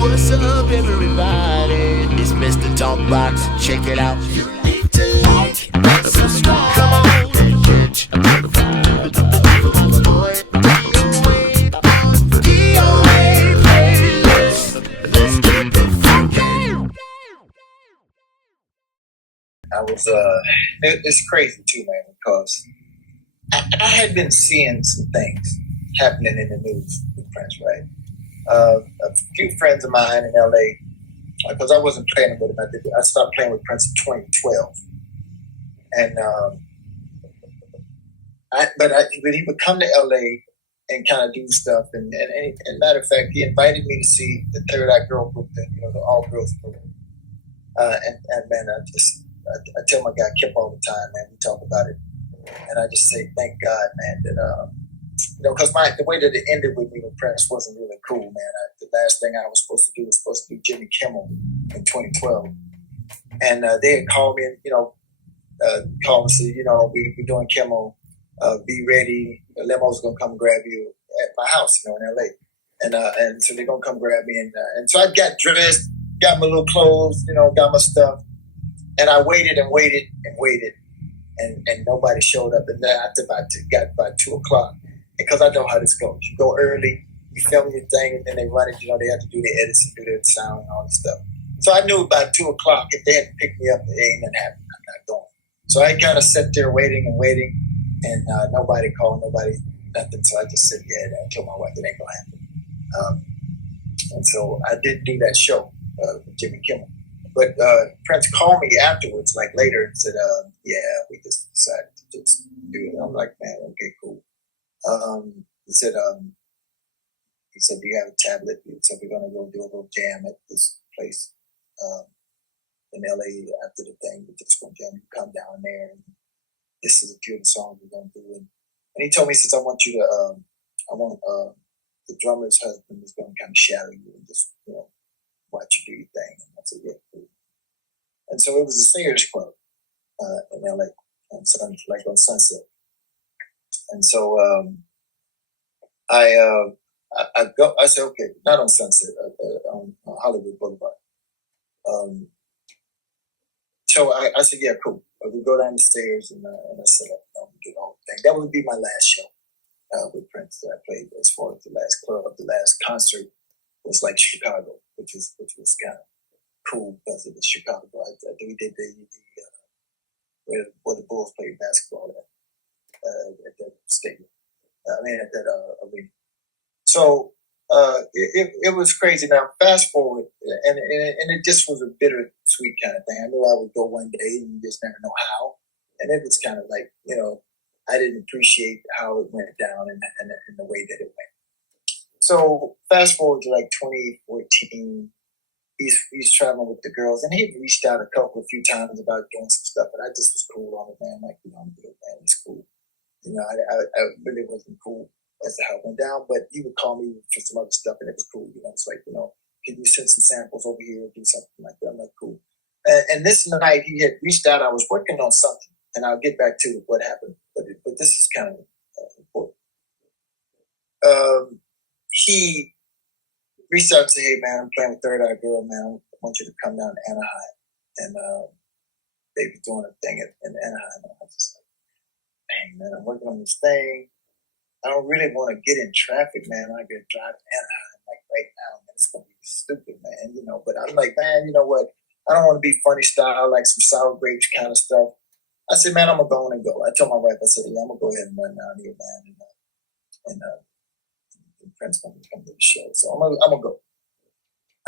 What's up, everybody? It's Mr. Talkbox. Check it out. You need to like and subscribe. Come on and catch another vibe. Boy, DOA playlist. Let's keep it funky. I was, it's crazy too, man, because I had been seeing some things happening in the news with Prince, right? A few friends of mine in LA, because I wasn't playing with him. I stopped playing with Prince in 2012, and but he would come to LA and kind of do stuff. And matter of fact, he invited me to see the Third Eye Girl group, the all girls group. And man, I tell my guy Kip all the time, man. We talk about it, and I just say thank God, man, that because the way that it ended with me with Prince wasn't really cool, man. The last thing I was supposed to do was supposed to do Jimmy Kimmel in 2012, and they had called me, called and said, we're doing Kimmel, be ready. The limo's gonna come grab you at my house, in LA, and so they're gonna come grab me, and so I got dressed, got my little clothes, got my stuff, and I waited and waited and waited, and nobody showed up, and then after got about 2:00. Because I know how this goes. You go early, you film your thing, and then they run it. They have to do the edits and do the sound and all this stuff. So I knew about 2:00, if they hadn't picked me up, it ain't nothing happening. I'm not going. So I kind of sat there waiting and waiting, and nobody called, nothing. So I just said, yeah, I told my wife it ain't going to happen. And so I did do that show with Jimmy Kimmel. But Prince called me afterwards, like later, and said, yeah, we just decided to just do it. I'm like, man, okay, cool. He said, do you have a tablet? He said, we're going to go do a little jam at this place in LA after the thing. We're just going to jam. You come down there, and this is a few of the songs we're going to do. And he told me, he says, I want the drummer's husband is going to kind of shadow you and just, watch you do your thing. And I said, yeah, cool. And so it was the Singers Club in LA on Sunset. And so I go. I said, okay, not on Sunset, on Hollywood Boulevard. So I said, yeah, cool. We go down the stairs, and I said, do the whole thing. That would be my last show with Prince that I played. As far as the last club, the last concert was like Chicago, which was kind of cool because it was Chicago. We did where the Bulls played basketball at that stadium. At that arena. So it was crazy. Now fast forward, and it just was a bittersweet kind of thing. I knew I would go one day, and you just never know how. And it was kind of like, I didn't appreciate how it went down and the way that it went. So fast forward to like 2014. He's traveling with the girls, and he reached out a few times about doing some stuff, but I just was cool on it, man. Like, I'm good, man. It's cool. I really wasn't cool as to how it went down, but he would call me for some other stuff, and it was cool. It's like, can you send some samples over here or do something like that? I'm like, cool. And this night he had reached out. I was working on something, and I'll get back to what happened, but this is kind of important. He reached out and said, hey, man, I'm playing with Third Eye Girl, man. I want you to come down to Anaheim. And they were doing a thing in Anaheim. And I was just like, dang, man, I'm working on this thing. I don't really want to get in traffic, man. I get to drive to Anaheim like right now, man. It's going to be stupid, man. But I'm like, man, you know what? I don't want to be funny style, like some sour grapes kind of stuff. I said, man, I'm going to go on and go. I told my wife, I said, yeah, I'm going to go ahead and run down here, man. And Prince going to come to the show. So I'm going to go.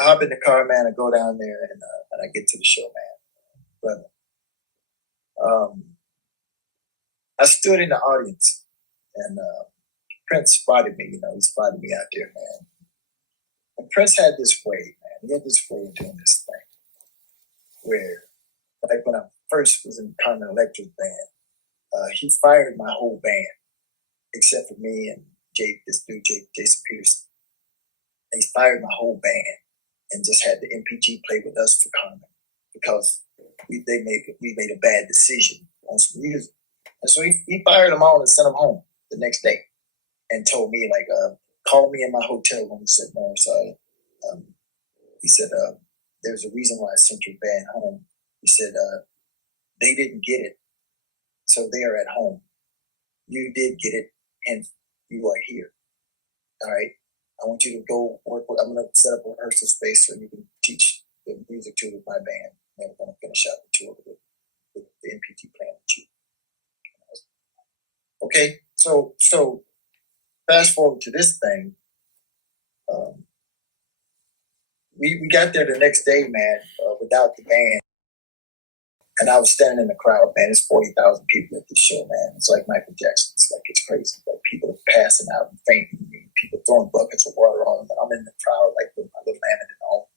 I hop in the car, man. I go down there, and I get to the show, man. Brother. I stood in the audience, and Prince spotted me. He spotted me out there, man. And Prince had this way, man. He had this way of doing this thing where, like when I first was in Carmen Electra's band, he fired my whole band except for me and Jason Peterson. And he fired my whole band and just had the MPG play with us for Carmen because we made a bad decision on some music. And so he fired them all and sent them home the next day and told me, called me in my hotel room and said, Morris, He said, there's a reason why I sent your band home. He said, they didn't get it, so they are at home. You did get it, and you are here. All right? I want you to go work with, I'm going to set up a rehearsal space so you can teach the music to with my band. And we're going to finish out the tour with the NPT plan with you. Okay, so fast forward to this thing. We got there the next day, man, without the band. And I was standing in the crowd, man. It's 40,000 people at this show, man. It's like Michael Jackson. It's like, it's crazy. Like, people are passing out and fainting. People throwing buckets of water on them. And I'm in the crowd, like, with my little lantern and all.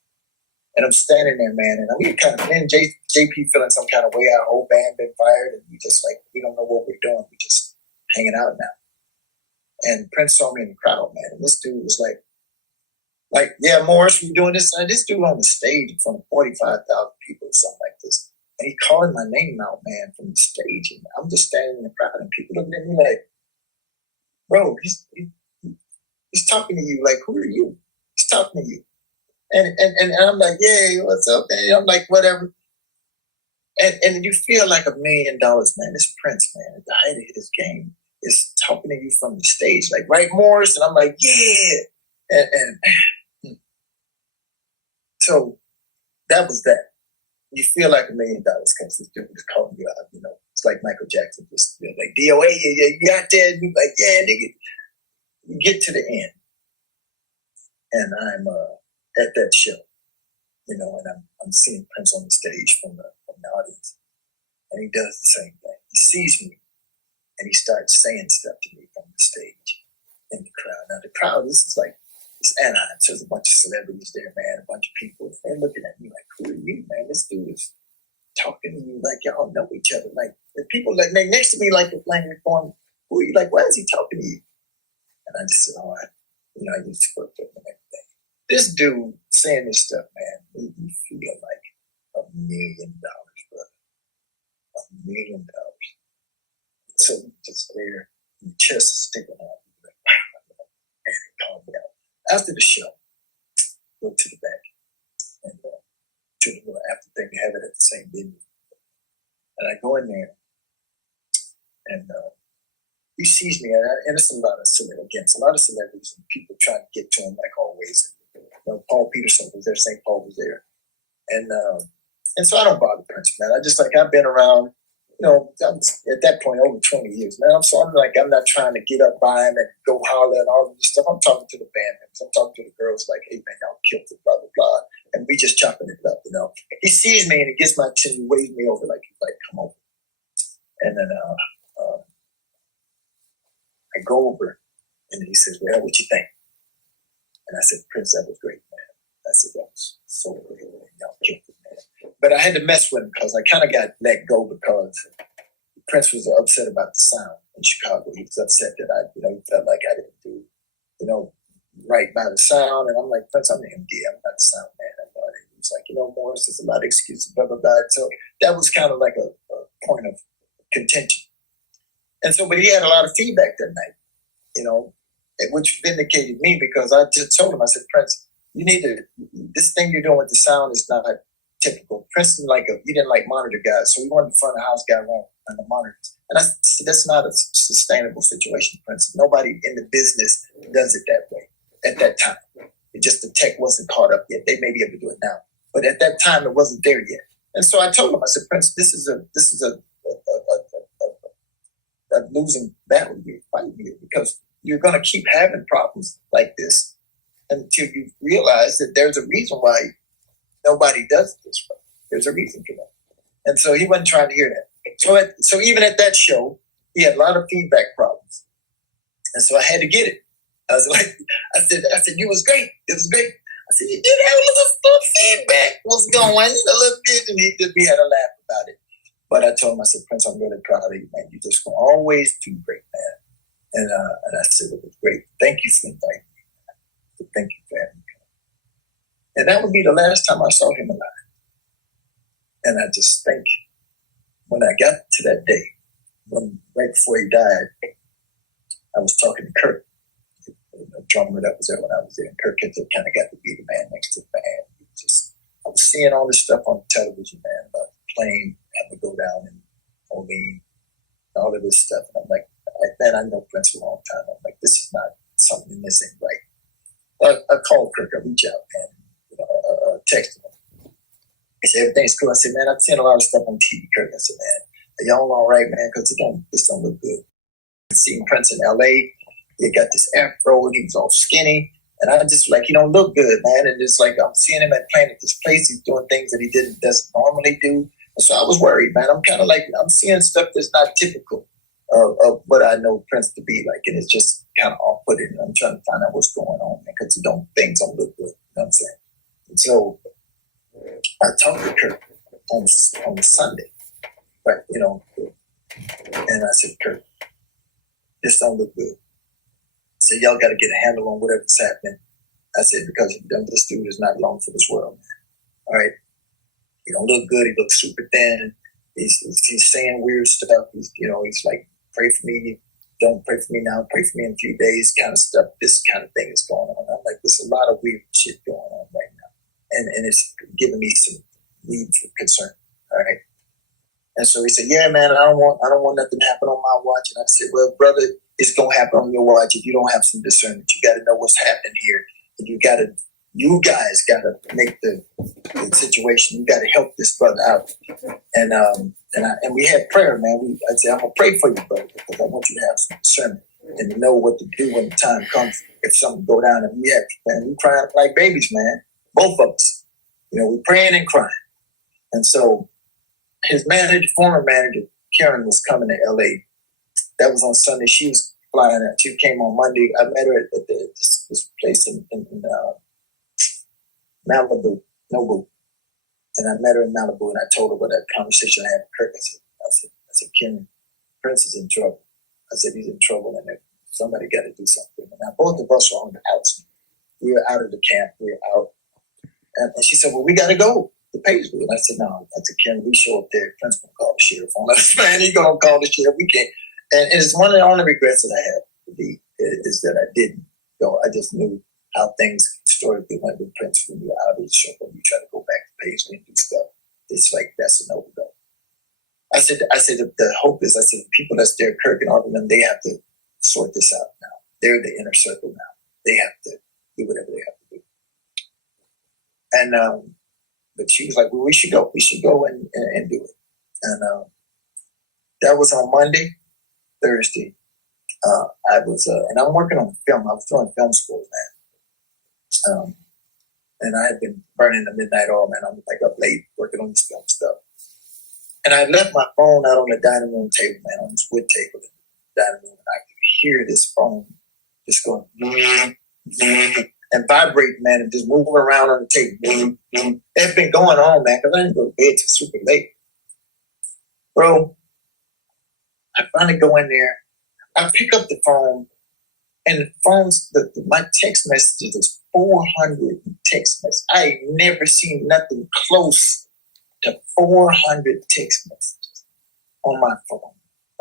And I'm standing there, man. And we kind of, me and JP feeling some kind of way. Our whole band been fired. And we just, like, we don't know what we're doing. We just hanging out now. And Prince saw me in the crowd, man. And this dude was like, yeah, Morris, we're doing this. And this dude on the stage in front of 45,000 people or something like this. And he calling my name out, man, from the stage. And I'm just standing in the crowd and people looking at me like, bro, he's talking to you. Like, who are you? He's talking to you. And I'm like, yeah, what's up, man? I'm like, whatever. And you feel like $1 million, man. This Prince, man, at the height of his game, is talking to you from the stage. Like, right, Morris? And I'm like, yeah. And so that was that. You feel like $1 million because this dude is calling you out. You know, it's like Michael Jackson, just like DOA. Yeah, you got there. And you like, yeah, nigga. You get to the end, and I'm at that show, you know, and I'm seeing Prince on the stage from the audience, and he does the same thing. He sees me, and he starts saying stuff to me from the stage in the crowd. Now the crowd, this is like. It's Anaheim, so there's a bunch of celebrities there, man, a bunch of people. They're looking at me like, who are you, man? This dude is talking to you like y'all know each other. Like, the people like next to me, like, they're playing the phone. Who are you? Like, why is he talking to you? And I just said, all right, you know, I used to work with him and everything. This dude saying this stuff, man, made me feel like $1 million, brother. $1 million. So just there, your chest is sticking out. Like, wow, man, it calmed me out. After the show, go to the back and to the little after thing, have it at the same venue. And I go in there, and he sees me, and it's a lot of celebrities and people trying to get to him like always. You know, Paul Peterson was there, St. Paul was there, and so I don't bother Prince, man. I've been around. You know, I'm at that point over 20 years, man. I'm not trying to get up by him and go holler and all of this stuff. I'm talking to the band members. I'm talking to the girls like, hey, man, y'all killed it, blah, blah, blah. And we just chopping it up, you know. He sees me and he gets my attention, waves me over like, come over. And then I go over and he says, well, what you think? And I said, Prince, that was great, man. I said, that was so great. Y'all killed it, man. But I had to mess with him because I kind of got let go because Prince was upset about the sound in Chicago. He was upset that he felt like I didn't do, right by the sound. And I'm like, Prince, I'm the MD. I'm not the sound man. He was like, Morris, there's a lot of excuses, blah, blah, blah. So that was kind of like a point of contention. And so, but he had a lot of feedback that night, which vindicated me because I just told him, I said, Prince, this thing you're doing with the sound is not typical. Prince he didn't like monitor guys, so he wanted the front of the house guy on the monitors. And I said, that's not a sustainable situation, Prince. Nobody in the business does it that way at that time. It just, the tech wasn't caught up yet. They may be able to do it now, but at that time it wasn't there yet. And so I told him, I said, Prince, this is a losing battle you're fighting here because you're going to keep having problems like this until you realize that there's a reason why nobody does it this way. There's a reason for that. And so he wasn't trying to hear that. So even at that show, he had a lot of feedback problems. And so I had to get it. I said, you was great. It was great. I said, you did have a little feedback. What's going on? A little bit. And we had a laugh about it. But I told him, I said, Prince, I'm really proud of you, man. You just gonna always do great, man. And I said, it was great. Thank you for inviting me. Thank you for having me. And that would be the last time I saw him alive. And I just think when I got to that day, right before he died, I was talking to Kirk, the drummer that was there when I was there. And Kirk had kind of got to be the man next to the band. He was seeing all this stuff on television, man, about the plane having to go down and Orleans, all of this stuff. And I'm like, man, I know Prince for a long time. I'm like, this is not something, this ain't right. I called Kirk, I reach out, and text him. He said, everything's cool. I said, man, I've seen a lot of stuff on TV, Kirk. I said, man, are y'all all right, man? Because this don't look good. Seeing Prince in LA, he got this afro, he was all skinny. And I just like, he don't look good, man. And it's like, I'm seeing him playing at this place. He's doing things that he doesn't normally do. And so I was worried, man. I'm kind of like, I'm seeing stuff that's not typical of what I know Prince to be like. And it's just kind of off-putting. And I'm trying to find out what's going on, man, because things don't look good. You know what I'm saying? And so I talked to Kurt on Sunday, right? And I said, Kurt, this don't look good. I said, y'all got to get a handle on whatever's happening. I said, because this dude is not long for this world, man. All right? He don't look good. He looks super thin. He's saying weird stuff. He's like, pray for me. Don't pray for me now. Pray for me in a few days kind of stuff. This kind of thing is going on. I'm like, there's a lot of weird shit going on right now. And it's giving me some need for concern. All right? And so he said, yeah, man, I don't want nothing to happen on my watch. And I said, well, brother, it's going to happen on your watch if you don't have some discernment. You got to know what's happening here. And you guys got to make the situation. You got to help this brother out. And we had prayer, man. I said, I'm going to pray for you, brother, because I want you to have some discernment and to know what to do when the time comes if something go down. And we crying like babies, man. Both of us. We're praying and crying. And so his former manager, Karen, was coming to LA. That was on Sunday. She was flying out. She came on Monday. I met her at this place in Malibu, Nobu. And I met her in Malibu, and I told her what that conversation I had with Kirk. I said, Karen, Prince is in trouble. I said, he's in trouble, and somebody got to do something. And now both of us were on the outs. We were out of the camp. We were out. And she said, well, we got to go to Paisley. And I said, no. I said, Karen, we show up there. Prince going to call the sheriff on us, man. He's going to call the sheriff. We can't. And it's one of the only regrets that I have is that I didn't go. I just knew how things historically went with Prince when you're out of the show, when you try to go back to Paisley and do stuff. It's like, that's an overdose. I said, the hope is, the people that's there, Kirk and all of them, they have to sort this out now. They're the inner circle now. They have to do whatever they have to do. And, but she was like, well, we should go and do it. And that was on Monday. Thursday, I was, and I'm working on film. I was doing film school, man. And I had been burning the midnight oil, man. I'm like up late working on this film stuff. And I left my phone out on the dining room table, man, on this wood table in the dining room. And I could hear this phone just going, and vibrating, man, and just moving around on the table. It had been going on, man, because I didn't go to bed till super late. Bro, I finally go in there. I pick up the phone, and the phone's my text messages is 400 text messages. I ain't never seen nothing close to 400 text messages on my phone.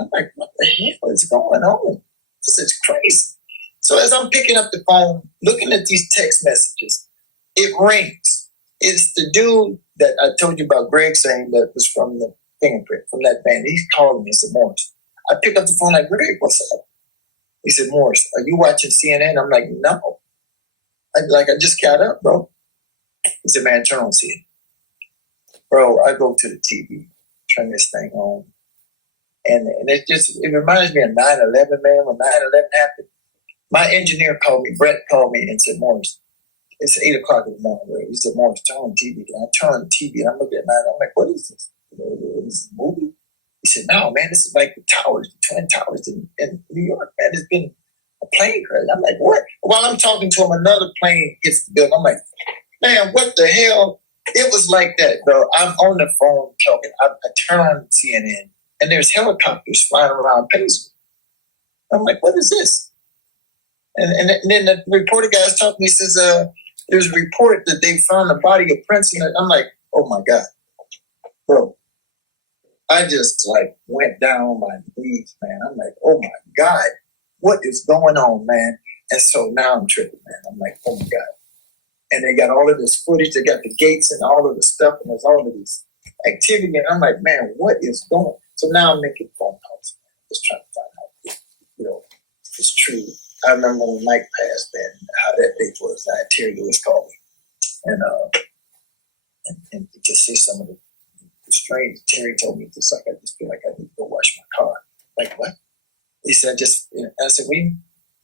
I'm like, what the hell is going on? This is crazy. So as I'm picking up the phone, looking at these text messages, it rings. It's the dude that I told you about, Greg, saying that was from the Fingerprint, from that band. He's calling me and said, Morris. I pick up the phone like, Greg, what's up? He said, Morris, are you watching CNN? I'm like, no. I just got up, bro. He said, man, turn on CNN. Bro, I go to the TV, turn this thing on. And it reminds me of 9/11, man, when 9/11 happened. My engineer called me, Brett called me and said, Morris, it's 8 o'clock in the morning, bro. He said, Morris, turn on TV. And I turn on the TV and I'm looking at 9. I'm like, what is this? Is this a movie? He said, no, man, this is like the towers, the Twin Towers in New York, man. There's been a plane crash. I'm like, what? While I'm talking to him, another plane hits the building. I'm like, man, what the hell? It was like that, bro. I'm on the phone talking. I turn on CNN, and there's helicopters flying around Paisley. I'm like, what is this? And then the reporter guy's talking. He says, there's a report that they found the body of Prince. And I'm like, oh, my God. Bro. I just went down on my knees, man. I'm like, oh my God, what is going on, man? And so now I'm tripping, man. I'm like, oh my God. and they got all of this footage. They got the gates and all of the stuff, and there's all of this activity. And I'm like, man, what is going on? So now I'm making phone calls, just trying to find out, if it's true. I remember when Mike passed, man, how that day was. Terry Lewis called me, and just say some of the strange. Terry told me just like I just feel like I need to go wash my car. Like what? He said I said,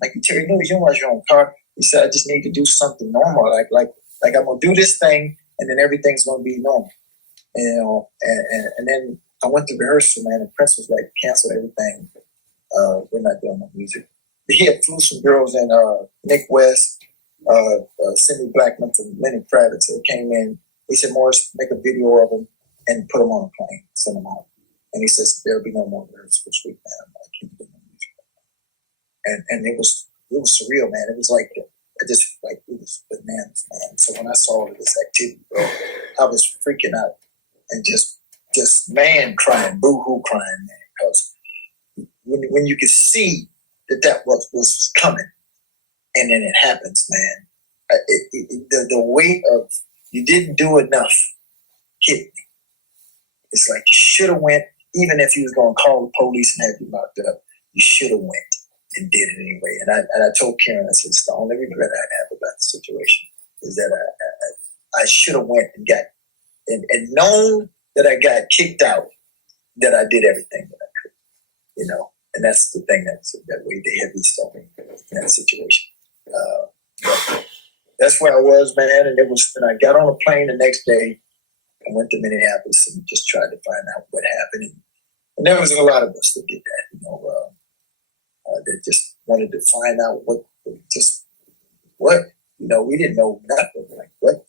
like Terry Lewis, you don't wash your own car. He said, I just need to do something normal, like I'm gonna do this thing, and then everything's gonna be normal. And then I went to rehearsal, man, and Prince was like, cancel everything. We're not doing no music. He had flew some girls in, Nick West, Cindy Blackman from Lenny Kravitz. They came in. He said, Morris, make a video of them and put them on a plane, send them home. And he says, there'll be no more rehearsals this week, man. I'm like, keep doing music. And it was surreal, man. It was like, it was bananas, man. So when I saw all of this activity, bro, I was freaking out and just man crying, boo-hoo crying, man. Because when you could see that was coming, and then it happens, man. The weight of you didn't do enough hit me. It's like you should have went, even if you was going to call the police and have you locked up, you should have went and did it anyway. And I told Karen, I said, it's the only regret I have about the situation is that I should have went and got and known that I got kicked out, that I did everything that I could, And that's the thing that weighed the heaviest on me in that situation. But that's where I was, man. And when I got on a plane the next day, I went to Minneapolis and just tried to find out what happened. And there was a lot of us that did that, that just wanted to find out what, we didn't know nothing. Like what?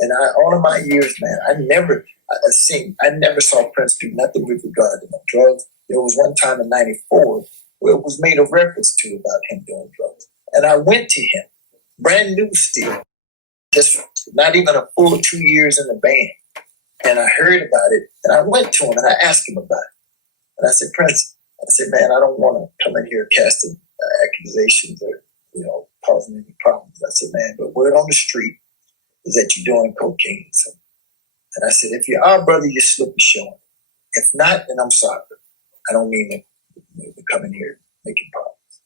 And all of my years, man, I never saw Prince do nothing with regard to no drugs. There was one time in '94 where it was made a reference to about him doing drugs. And I went to him, brand new still, just not even a full 2 years in the band. And I heard about it, and I went to him and I asked him about it. And I said, Prince, man, I don't want to come in here casting accusations or, causing any problems. I said, man, but word on the street is that you're doing cocaine. So, and I said, if you're our brother, your slip is showing. If not, then I'm sorry. I don't mean to come in here making problems.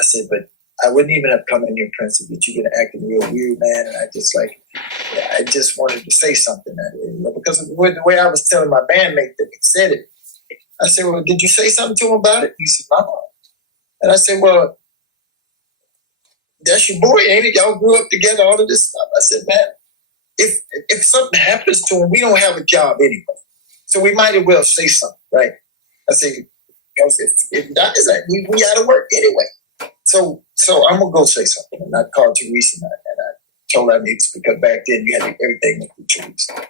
I said, but I wouldn't even have come in here, Prince, if you've been acting real weird, man. And I just wanted to say something. Because of the way I was telling my bandmate that he said it, I said, well, did you say something to him about it? He said, no. And I said, well, that's your boy, ain't it? Y'all grew up together, all of this stuff. I said, man, if something happens to him, we don't have a job anyway. So we might as well say something, right? I said, because if dies, we out of work anyway. So I'm going to go say something. And I called Teresa and I told her I needed to, because back then you had everything with Teresa.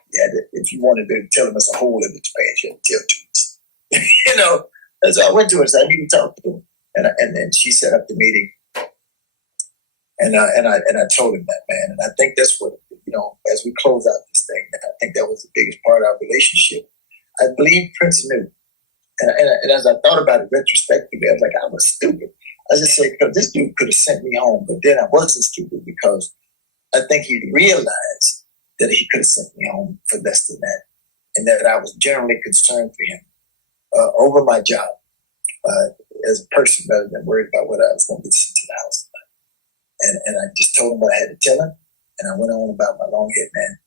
If you wanted to tell him it's a hole in the pants, you had to tell Teresa. And so I went to her and said, I need to talk to him. And then she set up the meeting. And I told him that, man. And I think that's what, as we close out this thing, I think that was the biggest part of our relationship. I believe Prince knew. And as I thought about it retrospectively, I was like, I was stupid. I just said, because this dude could have sent me home. But then I wasn't stupid because I think he realized that he could have sent me home for less than that. And that I was generally concerned for him over my job as a person rather than worried about what I was going to be sent to the house. And I just told him what I had to tell him. And I went on about my long head, man.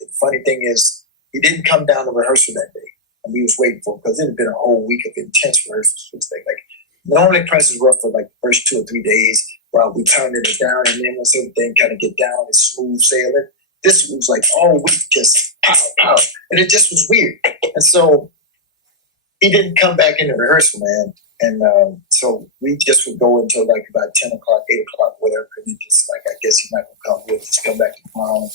The funny thing is, he didn't come down to rehearsal that day. And we was waiting for him because it had been a whole week of intense rehearsals for this thing. Like, normally Prince is rough for like the first 2 or 3 days while we turned it down. And then once everything kind of get down, it's smooth sailing. This was like all week, just pow, pow. And it just was weird. And so he didn't come back into rehearsal, man. And so we just would go until like about 10 o'clock, 8 o'clock, whatever. And then just like, I guess he's not going to come. We'll just come back tomorrow.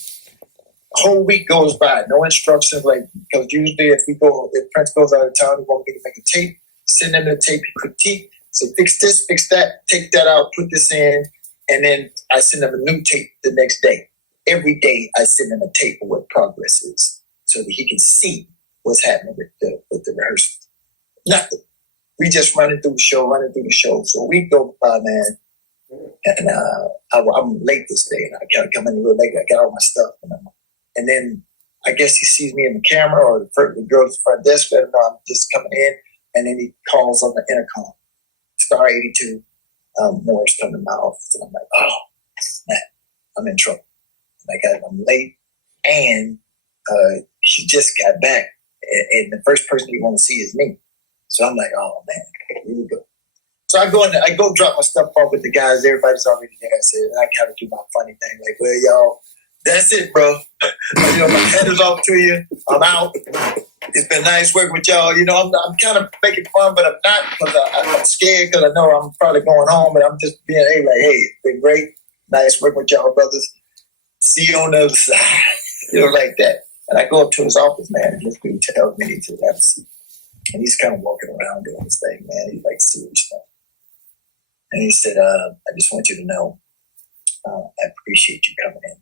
A whole week goes by, no instructions. Like, because usually if Prince goes out of town, he won't get to make a tape. Send him the tape, he critique. Say, fix this, fix that, take that out, put this in. And then I send him a new tape the next day. Every day I send him a tape of what progress is so that he can see what's happening with the rehearsals. Nothing. We just running through the show. So a week goes by, man. And I'm late this day, and I gotta come in a little late. I got all my stuff, and then I guess he sees me in the camera, or the girl at the front desk. I don't know, I'm just coming in, and then he calls on the intercom, star 82, Morris come to my office, and I'm like, oh snap, I'm in trouble. I'm late, and she just got back, and the first person you want to see is me. So I'm like, oh man, here we go. So I go drop my stuff off with the guys. Everybody's already there. I said, and I kind of do my funny thing, like, well, y'all, that's it, bro. You know, my head is off to you. I'm out. It's been nice working with y'all. You know, I'm kind of making fun, but I'm not, because I'm scared, because I know I'm probably going home, but I'm just being like, hey, it's been great. Nice working with y'all, brothers. See you on the other side. You know, like that. And I go up to his office, man, and this dude tells me to have a seat. And he's kind of walking around doing this thing, man. He's like serious stuff. And he said, I just want you to know, I appreciate you coming in.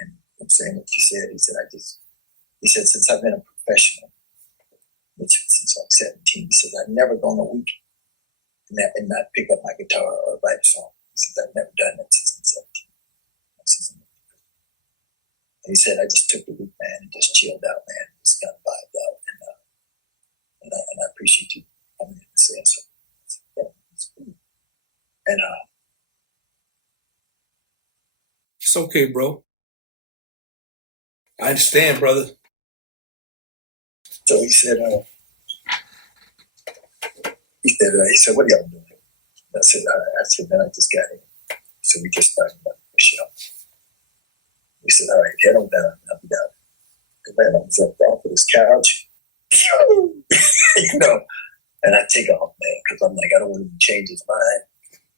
And I'm saying what you said. He said, since I've been a professional, which since I'm 17, he said, I've never gone a week and not pick up my guitar or write a song. He said, I've never done that since I'm 17. And he said, I just took the week, man, and just chilled out, man. Just kind of vibed out. And I appreciate you coming in and saying so. And it's okay, bro. I understand, brother. So he said, what are y'all doing? I said, man, I just got in. So we just started about the show. He said, all right, head on down. I'll be down. And man, I was up off of this couch, you know, and I take off, man, because I'm like, I don't want him to change his mind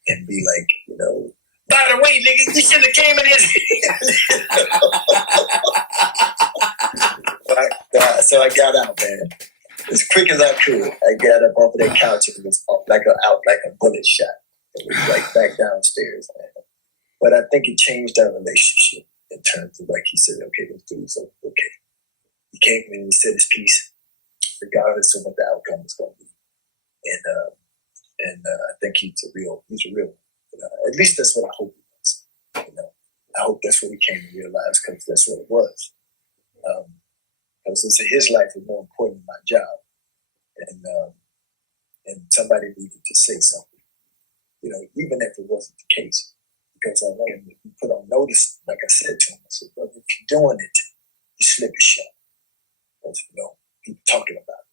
and be like, you know, by the way, niggas, you should have came in here. So I got out, man, as quick as I could. I got up off of that couch and it was like a bullet shot. It was like back downstairs, man. But I think it changed our relationship in terms of, like, he said, okay, let's do this. Okay. He came in and he said his piece, regardless of what the outcome was going to be. And I think he's a real, at least that's what I hope he was. You know, I hope that's what he came to realize, because that's what it was. Because his life was more important than my job. And somebody needed to say something, you know, even if it wasn't the case. Because I wanted to be put on notice, like I said to him. I said, brother, if you're doing it, you slip a shot. Because, you know, people talking about it.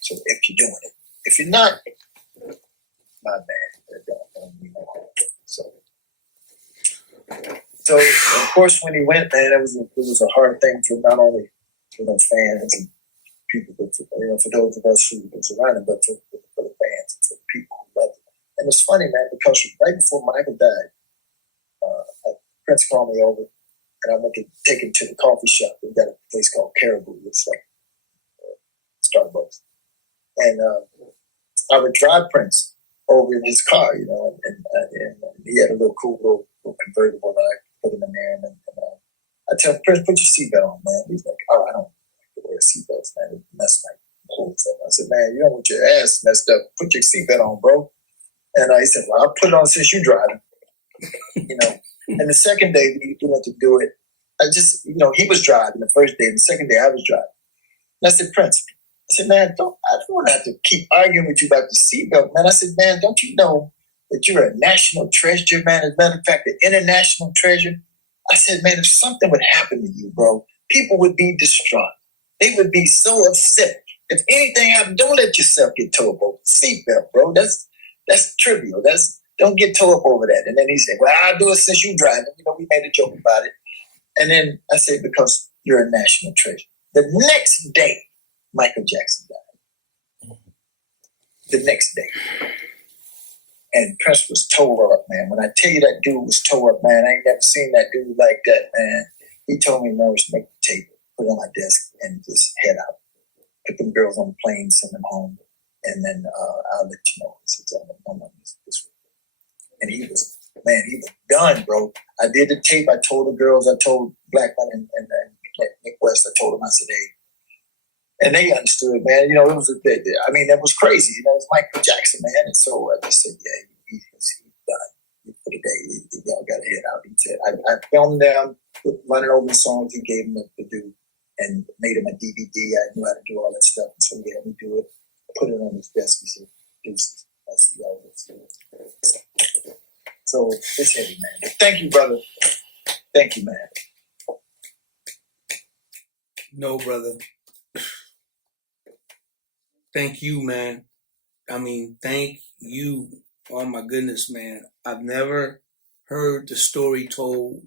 So if you're doing it, if you're not, my bad. Don't mean no harm. So of course, when he went, man, it was a hard thing for not only fans and people, but for those of us who were surrounded, but for the fans and for the people who loved it. And it's funny, man, because right before Michael died, Prince called me over, and I went to take him to the coffee shop. We got a place called Caribou. It's like Starbucks, and I would drive Prince over in his car, you know, and he had a little cool little convertible that I put him in there, and I tell him, Prince, put your seatbelt on, man. He's like, oh, I don't like to wear seatbelts, man. It messed my whole stuff. I said, man, you don't want your ass messed up. Put your seatbelt on, bro. And he said, well, I'll put it on since you driving, you know. And the second day we went to do it, I just, you know, he was driving the first day, and the second day I was driving. And I said, Prince, I said, man, I don't want to have to keep arguing with you about the seatbelt, man. I said, man, don't you know that you're a national treasure, man? As a matter of fact, an international treasure. I said, man, if something would happen to you, bro, people would be distraught. They would be so upset. If anything happened, don't let yourself get towed up over the seatbelt, bro. That's trivial. Don't get towed up over that. And then he said, well, I'll do it since you driving. You know, we made a joke about it. And then I said, because you're a national treasure. The next day, Michael Jackson died. The next day. And Prince was tore up, man. When I tell you that dude was tore up, man, I ain't never seen that dude like that, man. He told me, Morris, make the table, put it on my desk, and just head out. Put them girls on the plane, send them home, and then I'll let you know. Since I'm one of this week. And he was done, bro. I did the tape. I told the girls, I told Blackman and Nick West, I told them, I said, hey, and they understood, man. You know, it was that was crazy. You know, it was Michael Jackson, man. And so I just said, yeah, done for the day. Y'all got to head out. He said, I filmed them, running over the songs he gave them to do, and made him a DVD. I knew how to do all that stuff. And so he had me do it, put it on his desk. He said, deuces. I see y'all. So it's heavy, man. Thank you, brother. Thank you, man. No, brother. Thank you, man. I mean, thank you. Oh my goodness, man. I've never heard the story told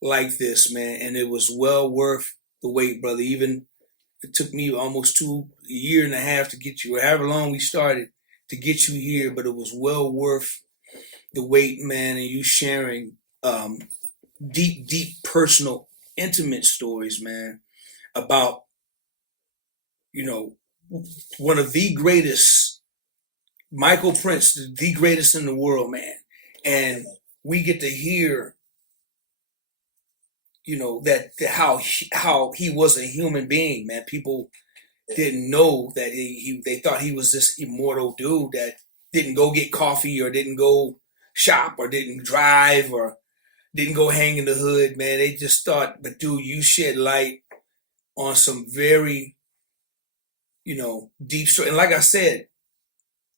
like this, man. And it was well worth the wait, brother. Even it took me almost a year and a half to get you, or however long we started to get you here, but it was well worth the wait, man. And you sharing deep, deep personal, intimate stories, man, about, you know, one of the greatest, Michael Prince, the greatest in the world, man. And we get to hear, you know, that how he was a human being, man. People didn't know that they thought he was this immortal dude that didn't go get coffee or didn't go shop or didn't drive or didn't go hang in the hood, man. They just thought, but dude, you shed light on some very, you know, deep story. And like I said,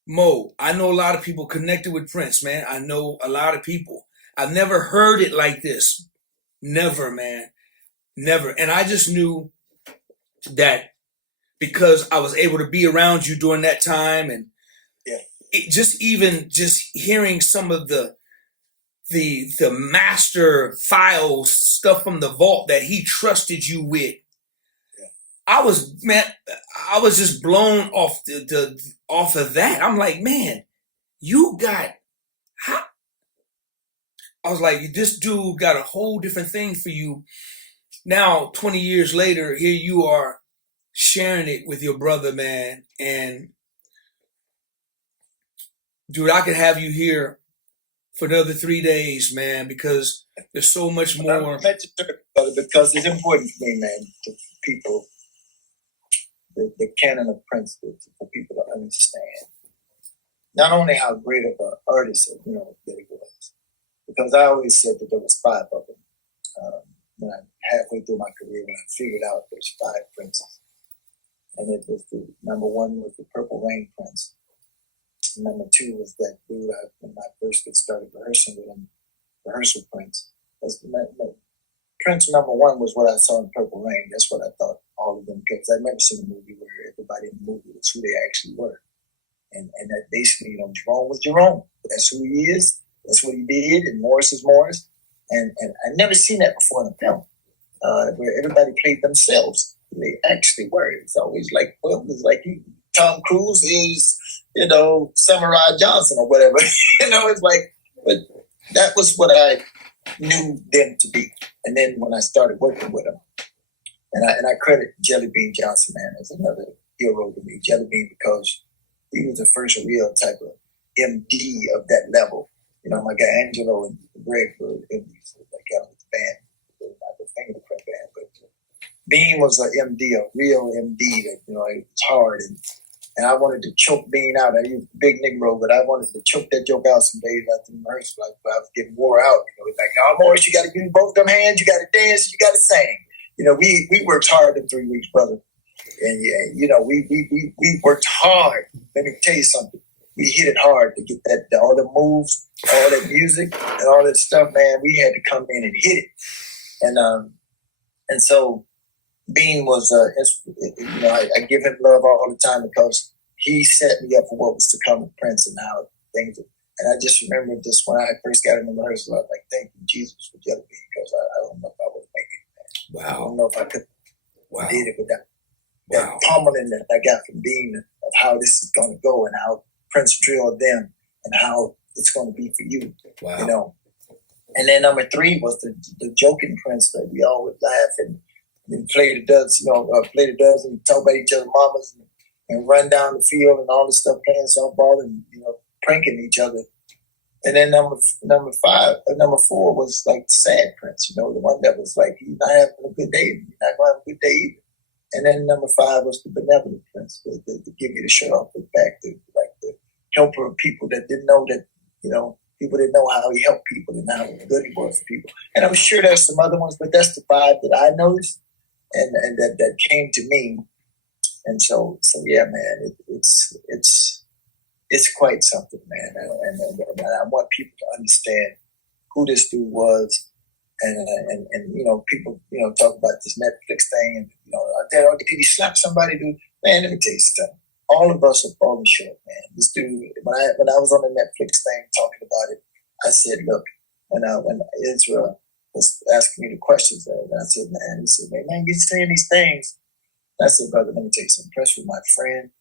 Mo, I know a lot of people connected with Prince, man. I know a lot of people. I've never heard it like this. Never, man. Never. And I just knew that because I was able to be around you during that time, and just hearing some of the master files, stuff from the vault that he trusted you with. I was just blown off off of that. I'm like, man, you got how? I was like, this dude got a whole different thing for you. Now, 20 years later, here you are sharing it with your brother, man. And dude, I could have you here for another 3 days, man, because there's so much more. Because it's important for me, man, to people, the canon of Prince, for people to understand not only how great of an artist, you know, that he was, because I always said that there was 5 of them. When I halfway through my career, when I figured out there's 5 Princes, and it was the number 1 was the Purple Rain Prince. Number 2 was that dude when I first started rehearsing with him, Rehearsal Prince. Prince number 1 was what I saw in Purple Rain. That's what I thought all of them, because I'd never seen a movie where everybody in the movie was who they actually were. And that basically, you know, Jerome was Jerome. That's who he is. That's what he did. And Morris is Morris. And I never seen that before in a film, where everybody played themselves. They actually were. It's always like, well, it's like Tom Cruise is, you know, Samurai Johnson or whatever. You know, it's like, but that was what I knew them to be. And then when I started working with them, and I credit Jelly Bean Johnson, man, as another hero to me. Jelly Bean, because he was the first real type of MD of that level. You know, my guy Angelo and Greg were MDs, like got with the band, not the fingerprint band, but Bean was an MD, a real MD that, you know, it was hard. And I wanted to choke Bean out. I used big Negro, but I wanted to choke that joke out some days after the rehearsal. Like, I was getting wore out. You know, it's like, oh, Morris, you got to use both them hands. You got to dance. You got to sing. You know, we worked hard in 3 weeks, brother. And yeah, you know, we worked hard. Let me tell you something. We hit it hard to get that, all the moves, all that music, and all that stuff, man. We had to come in and hit it. And so Bean was, you know, I give him love all the time because he set me up for what was to come with Prince and how things. And I just remember this when I first got in the rehearsal, I was like, thank you, Jesus, for Jelly Bean, because I don't know if I would make it. Man. Wow. I don't know if I could did it without that pummeling that I got from Bean of how this is going to go and how Prince drilled them and how it's going to be for you. Wow. You know. And then number 3 was the joking Prince that we all would laugh and play the duds, you know, and talk about each other's mamas and run down the field and all this stuff, playing softball and, you know, pranking each other. And then number 4 was like sad Prince, you know, the one that was like, he's not having a good day, he's not going to have a good day either. And then number 5 was the benevolent Prince, to give you the shirt off his back, the helper of people that didn't know that, You know, people didn't know how he helped people and how good he was for people. And I'm sure there's some other ones, but that's the vibe that I noticed and that came to me. And so yeah, man, it's quite something, man. And I want people to understand who this dude was. And you know, people, you know, talk about this Netflix thing and, you know, did he slap somebody, dude? Man, let me tell you something. All of us are falling short, man. This dude, when I was on the Netflix thing talking about it, I said, look, when Israel was asking me the questions, and I said, man, he said, man, you're saying these things. And I said, brother, let me tell you something. Prince was my friend.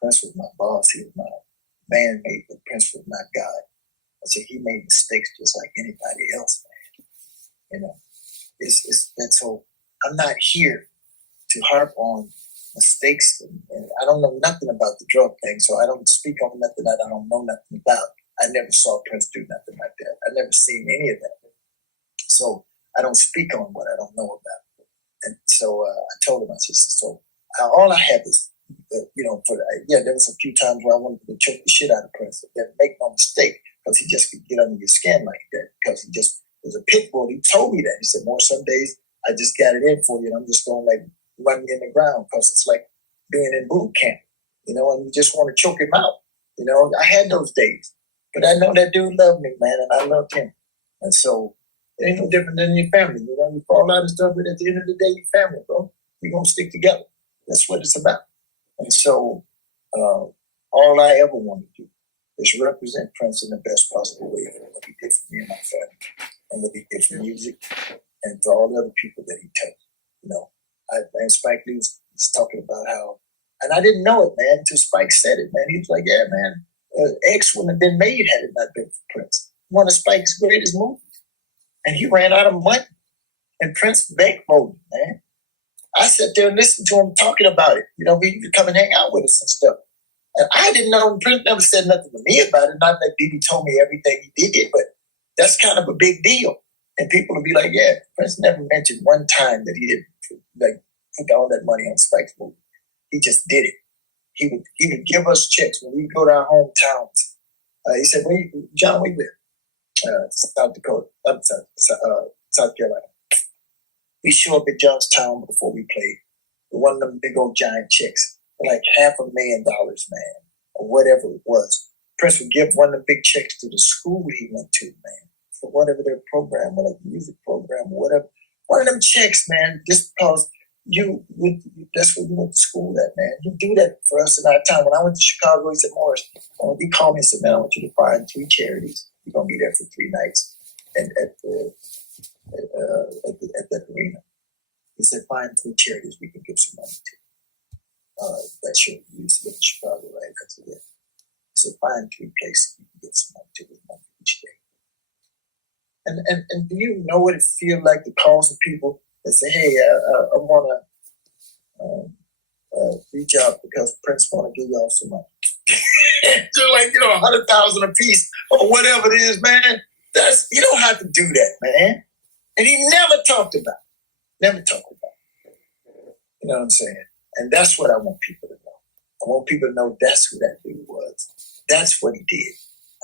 Prince was my boss. He was my man made, but Prince was not God. I said, he made mistakes just like anybody else, man. You know, and so I'm not here to harp on mistakes. And I don't know nothing about the drug thing, so I don't speak on nothing that I don't know nothing about. I never saw Prince do nothing like that. I never seen any of that. So I don't speak on what I don't know about. And so I told him, I said, so all I have is, you know, there was a few times where I wanted to choke the shit out of Prince. But make no mistake, because he just could get under your skin like that. Because he just was a pit bull. He told me that. He said, more some days I just got it in for you, and I'm just going to like run me in the ground, because it's like being in boot camp, you know, and you just want to choke him out. You know, I had those days. But I know that dude loved me, man, and I loved him. And so it ain't no different than your family. You know, you fall out and stuff, but at the end of the day, your family, bro. You're going to stick together. That's what it's about. And so all I ever want to do is represent Prince in the best possible way for what he did for me and my family, and what he did for music, and for all the other people that he touched. You know, and Spike Lee was talking about how, and I didn't know it, man, until Spike said it, man. He was like, yeah, man, X wouldn't have been made had it not been for Prince. One of Spike's greatest movies. And he ran out of money. And Prince bankrolled, man. I sat there and listened to him talking about it. You know, he would come and hang out with us and stuff. And I didn't know, Prince never said nothing to me about it. Not that Diddy told me everything he did, but that's kind of a big deal. And people would be like, yeah, Prince never mentioned one time that he didn't like put all that money on Spike's movie. He just did it. He would give us checks when we go to our hometowns. He said, John, where you live? South Dakota, South Carolina. We show up at Johnstown before we played. One of them big old giant checks, like $500,000, man, or whatever it was. Prince would give one of the big checks to the school he went to, man, for whatever their program, or like music program, or whatever. One of them checks, man, just because that's where you went to school at, man. You do that for us in our time. When I went to Chicago, he said, Morris, he called me and said, man, I want you to find 3 charities. You're going to be there for 3 nights and at that arena. He said, find 3 charities we can give some money to. That show you used to live in Chicago, right? I said, yeah. He said, find 3 places we can get some money to with money each day. And do you know what it feels like to call some people and say, hey, I want to reach out because Prince want to give y'all some money. They're like, you know, $100,000 a piece or whatever it is, man. You don't have to do that, man. And he never talked about it. Never talked about it. You know what I'm saying? And that's what I want people to know. I want people to know that's who that dude was. That's what he did.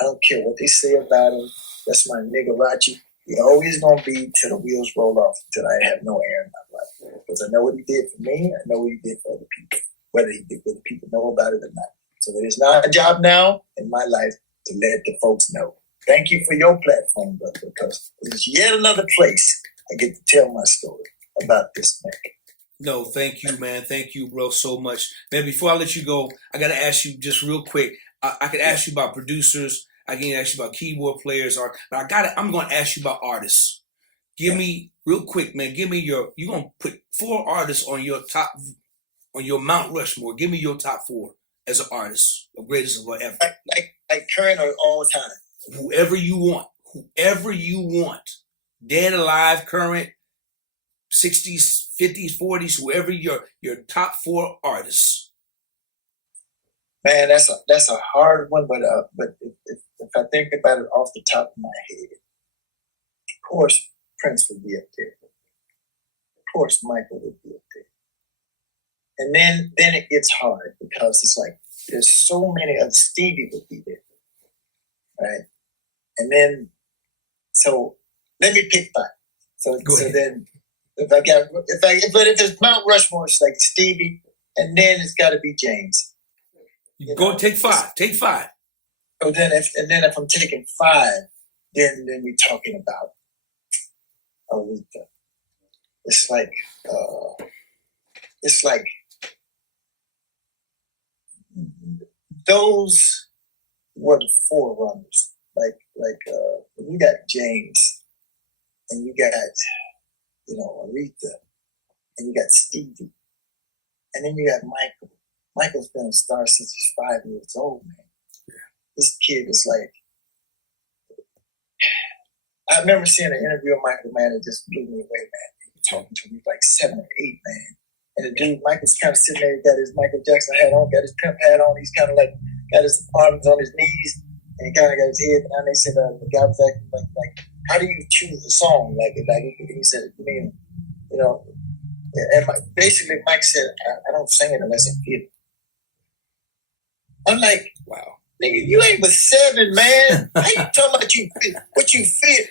I don't care what they say about him. That's my nigga Rachi. He always gonna be till the wheels roll off, till I have no air in my life. Because I know what he did for me. I know what he did for other people. Whether people know about it or not. So it is not a job now in my life to let the folks know. Thank you for your platform, brother, because it's yet another place I get to tell my story about this man. No, thank you, man. Thank you, bro, so much. Man, before I let you go, I got to ask you just real quick. I could ask you about producers. I can ask you about keyboard players. But I'm going to ask you about artists. Give me, real quick, man, you're going to put 4 artists on your Mount Rushmore. Give me your top 4 as an artist, the greatest of ever. Like current or all time? Whoever you want. Dead, alive, current, 60s, 50s, 40s, whoever your top 4 artists. Man, that's a hard one, but if I think about it off the top of my head, of course Prince would be up there. Of course Michael would be up there. And then it gets hard because it's like there's so many of Stevie would be there, right? And then, so let me pick 5. So then, if it's Mount Rushmore, it's like Stevie, and then it's got to be James. You go take 5. Take 5. So then, if I'm taking 5, then we're talking about Aretha. It's like those were the forerunners. You got James, and you got Aretha, and you got Stevie, and then you got Michael. Michael's been a star since he's 5 years old, man. Yeah. This kid is like, I remember seeing an interview of Michael, man, it just blew me away, man. He was talking to me like 7 or 8, man. And the dude, Michael's kind of sitting there, he got his Michael Jackson hat on, got his pimp hat on, he's kind of like, got his arms on his knees, and he kind of got his head down. They said, the guy was like, how do you choose a song? He said, and basically Mike said, I don't sing it unless I feel it. I'm like, wow. Nigga, you ain't but 7, man. How you talking about what you feel?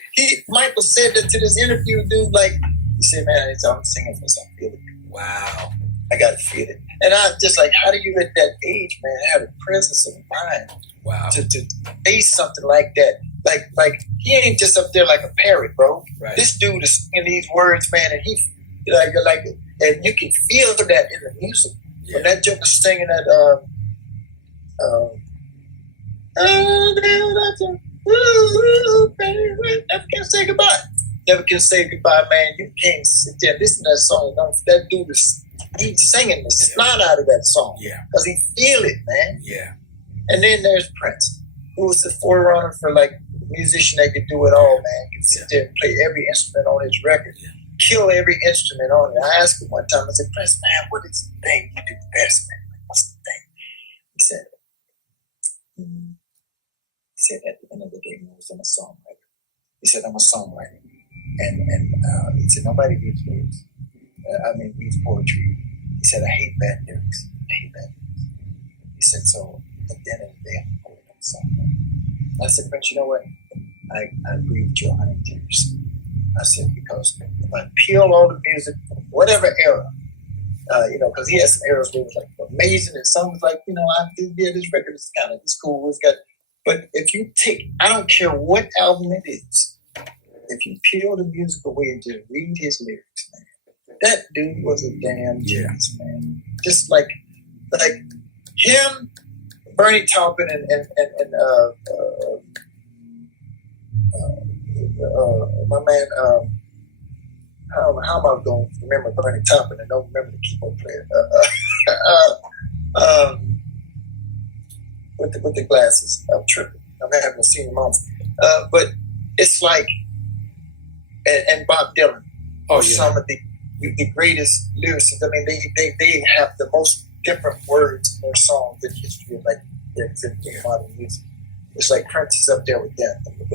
Michael said that to this interview dude, he said, man, I'm singing for some feel it. Wow. I gotta feel it. And I just like, how do you at that age, man, have a presence of mind? Wow. To face something like that. Like he ain't just up there like a parrot, bro. Right. This dude is singing these words, man, and he and you can feel that in the music. Yeah. When that joke is singing that never can say goodbye. Never can say goodbye, man. You can't sit there and listen to that song. That dude he's singing the snot out of that song. Yeah. Because he feel it, man. Yeah. And then there's Prince, who was the forerunner for a musician that could do it all, man. He could sit there and play every instrument on his record. Yeah. Kill every instrument on it. I asked him one time, I said, Prince, man, what is the thing you do best, man? What's the thing? He said, at the end of the day, he was a songwriter. He said, I'm a songwriter. And he said, nobody reads lyrics. Reads poetry. He said, I hate bad lyrics. He said, so at the end of the day, I'm a poet, I'm a songwriter. I said, Prince, you know what? I agree with you 110%. I said, because if I peel all the music from whatever era, because he has some eras where it was amazing, and some was this record is it's cool, it's got. But if you take, I don't care what album it is, if you peel the music away and just read his lyrics, man, that dude was a damn genius, man. Just like him, Bernie Taupin, and my man. How am I going to remember Bernie Taupin and don't remember the keyboard player? With the glasses, I'm tripping. I'm having a senior moment. But it's like, and Bob Dylan, some of the greatest lyricists. They have the most different words in their songs in history of in modern music. It's like Prince is up there with them, with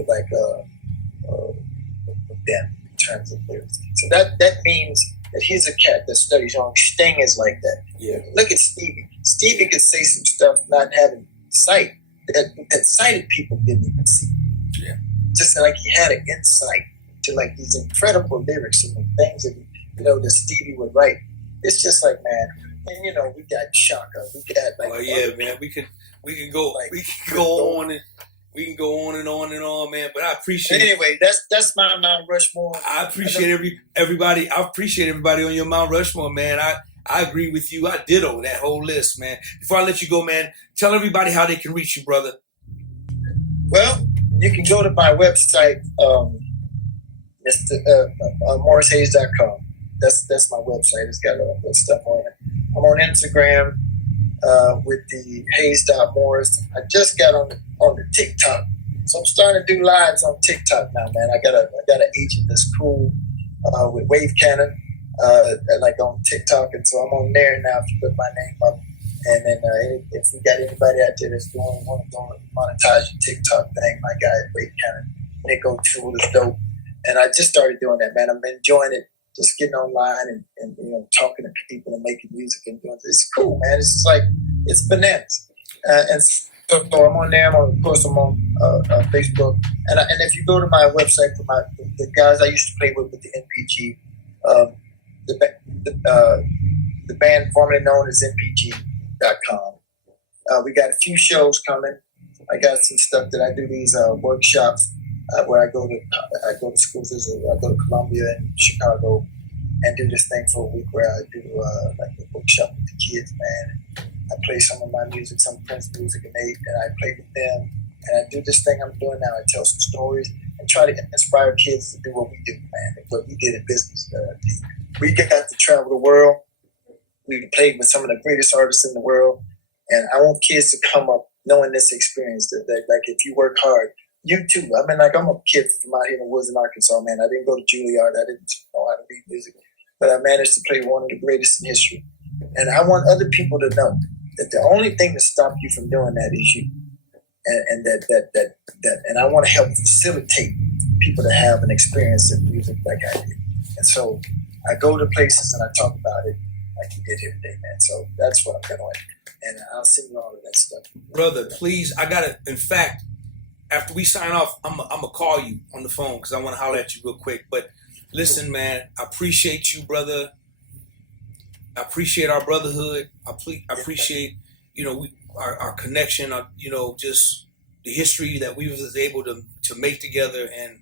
them in terms of lyrics. So that means that he's a cat that studies on. Sting is like that. Yeah. Look at Stevie. Stevie could say some stuff not having sight that sighted people didn't even see. Yeah. Just like he had an insight to these incredible lyrics and the things that that Stevie would write. It's just like, man, and we got Shaka, we got man, we can go on and we can go on and on and on, man. But I appreciate. Anyway, that's my Mount Rushmore. I appreciate everybody. I appreciate everybody on your Mount Rushmore, man. I agree with you. I ditto that whole list, man. Before I let you go, man, tell everybody how they can reach you, brother. Well, you can go to my website, MorrisHayes.com. That's my website. It's got a stuff on it. I'm on Instagram with the Hayes.Morris. I just got on the TikTok, so I'm starting to do lives on TikTok now, man. I got an agent that's cool with Wave Cannon, on TikTok, and so I'm on there now. If you put my name up, and then if we got anybody out there that's want to monetize your TikTok thing, my guy at Wave Cannon, Nico Tool is dope, and I just started doing that, man. I'm enjoying it. Just getting online and talking to people and making music and doing it. It's cool, man. It's just it's bananas. And So I'm on there. Of course, I'm on Facebook, and if you go to my website for the guys I used to play with the NPG, the band formerly known as NPG.com. We got a few shows coming. I got some stuff that I do these workshops where I go to schools. I go to Columbia and Chicago and do this thing for a week where I do like a workshop with the kids, man. I play some of my music, some Prince music, and I play with them. And I do this thing I'm doing now. I tell some stories and try to inspire kids to do what we do, man. What we did in business. We got to travel the world. We played with some of the greatest artists in the world. And I want kids to come up knowing this experience. That like, if you work hard, you too. I mean, like, I'm a kid from out here in the woods in Arkansas, man. I didn't go to Juilliard. I didn't know how to read music. But I managed to play one of the greatest in history. And I want other people to know that the only thing to stop you from doing that is you. And and I want to help facilitate people to have an experience in music like I did. And so I go to places and I talk about it like you did here today, man. So that's what I'm doing. And I'll send you all of that stuff. Brother, please, I got to, in fact, after we sign off, I'm going to call you on the phone because I want to holler at you real quick. But listen, man, I appreciate you, brother. I appreciate our brotherhood. I appreciate, our connection, just the history that we was able to make together, and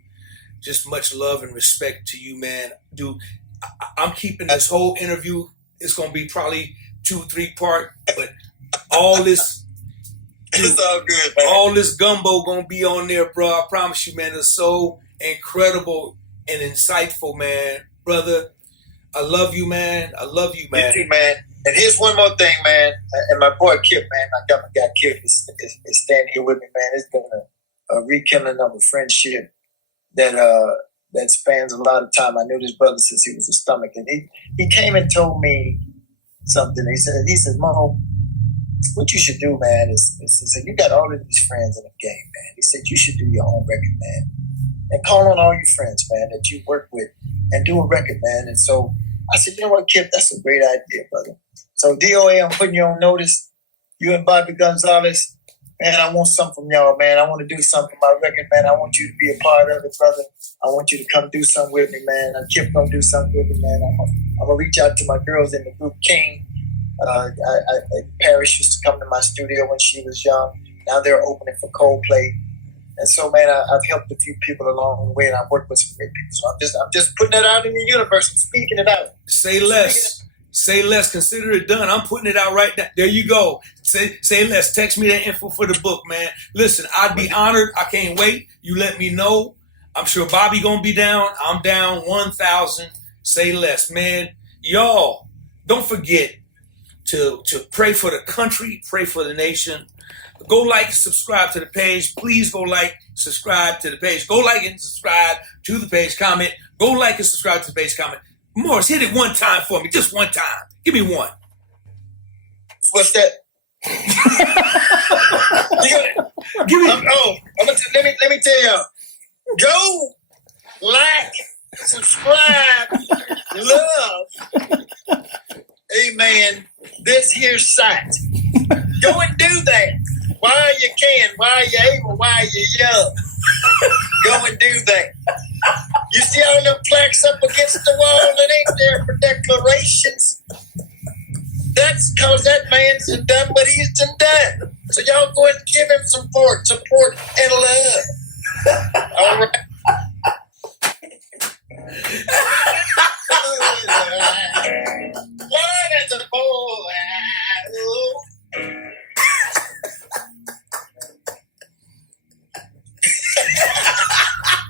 just much love and respect to you, man. Dude, I'm keeping this whole interview. It's going to be probably 2-3 part, but all this, it's all good, man. All this gumbo going to be on there, bro. I promise you, man. It's so incredible and insightful, man. Brother, I love you, man. I love you, man. You too, man. And here's one more thing, man. And my boy Kip, man, I got my guy Kip is standing here with me, man. It's been a rekindling of a friendship that spans a lot of time. I knew this brother since he was a stomach, and he came and told me something. He said, Mo, what you should do, man, is he said, you got all of these friends in the game, man. He said, you should do your own record, man. And call on all your friends, man, that you work with and do a record, man. And so I said, you know what, Kip, that's a great idea, brother. So DOA, I'm putting you on notice. You and Bobby Gonzalez, man, I want something from y'all, man. I want to do something for my record, man. I want you to be a part of it, brother. I want you to come do something with me, man. Kip gonna do something with me, man. I'm gonna reach out to my girls in the group King. Paris used to come to my studio when she was young. Now they're opening for Coldplay. And so, man, I've helped a few people along the way, and I've worked with some great people. So I'm just putting it out in the universe and speaking it out. Say less. Say less. Consider it done. I'm putting it out right now. There you go. Say less. Text me that info for the book, man. Listen, I'd be honored. I can't wait. You let me know. I'm sure Bobby gonna be down. I'm down 1,000. Say less, man. Y'all, don't forget to pray for the country, pray for the nation. Go like and subscribe to the page. Please go like, subscribe to the page. Go like and subscribe to the page. Comment. Go like and subscribe to the page. Comment. Morris, hit it one time for me. Just one time. Give me one. What's that? Give me. Let me tell y'all. Go like, subscribe, love. Amen. This here site. Go and do that. While you can, while you're able, while you're young. Go and do that. You see all them plaques up against the wall that ain't there for declarations? That's because that man's done what he's done. So y'all go and give him some support, and love. All right. Lord, it's a boy.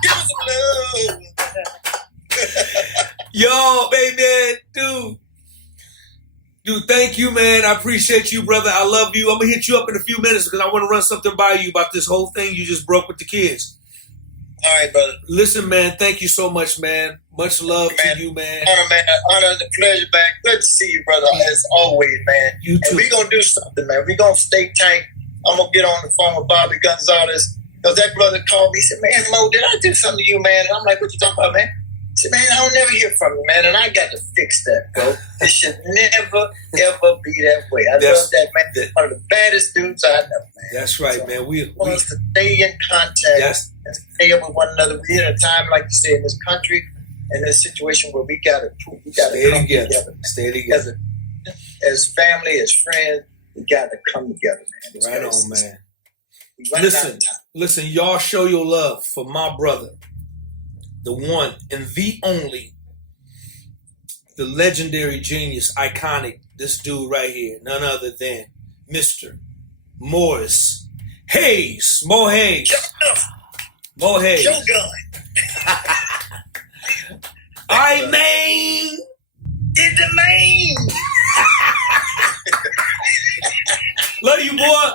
Give us some love. Yo, baby, dude, thank you, man. I appreciate you, brother. I love you. I'm gonna hit you up in a few minutes because I want to run something by you about this whole thing you just broke with the kids. All right, brother. Listen, man, thank you so much, man. Much love to you, man. Honor and the pleasure, man. Good to see you, brother, as always, man. You too. And we gonna do something, man. We gonna stay tight. I'm gonna get on the phone with Bobby Gonzalez because that brother called me. He said, man, Mo, did I do something to you, man? And I'm like, what you talking about, man? See, man, I don't never hear from you, man, and I got to fix that, bro. It should never, ever be that way. I love that, man. One of the baddest dudes I know, man. That's right, so, man. We want us to stay in contact and stay up with one another. We're in a time, like you say, in this country, in this situation where we got to come together. Stay together. As family, as friends, we got to come together, man. Right on, man. Listen, y'all show your love for my brother, the one and the only, the legendary genius, iconic, this dude right here, none other than Mr. Morris Hayes. Mo Hayes. Mo Hayes. Shogun. All right, man. It's the man. Love you, boy.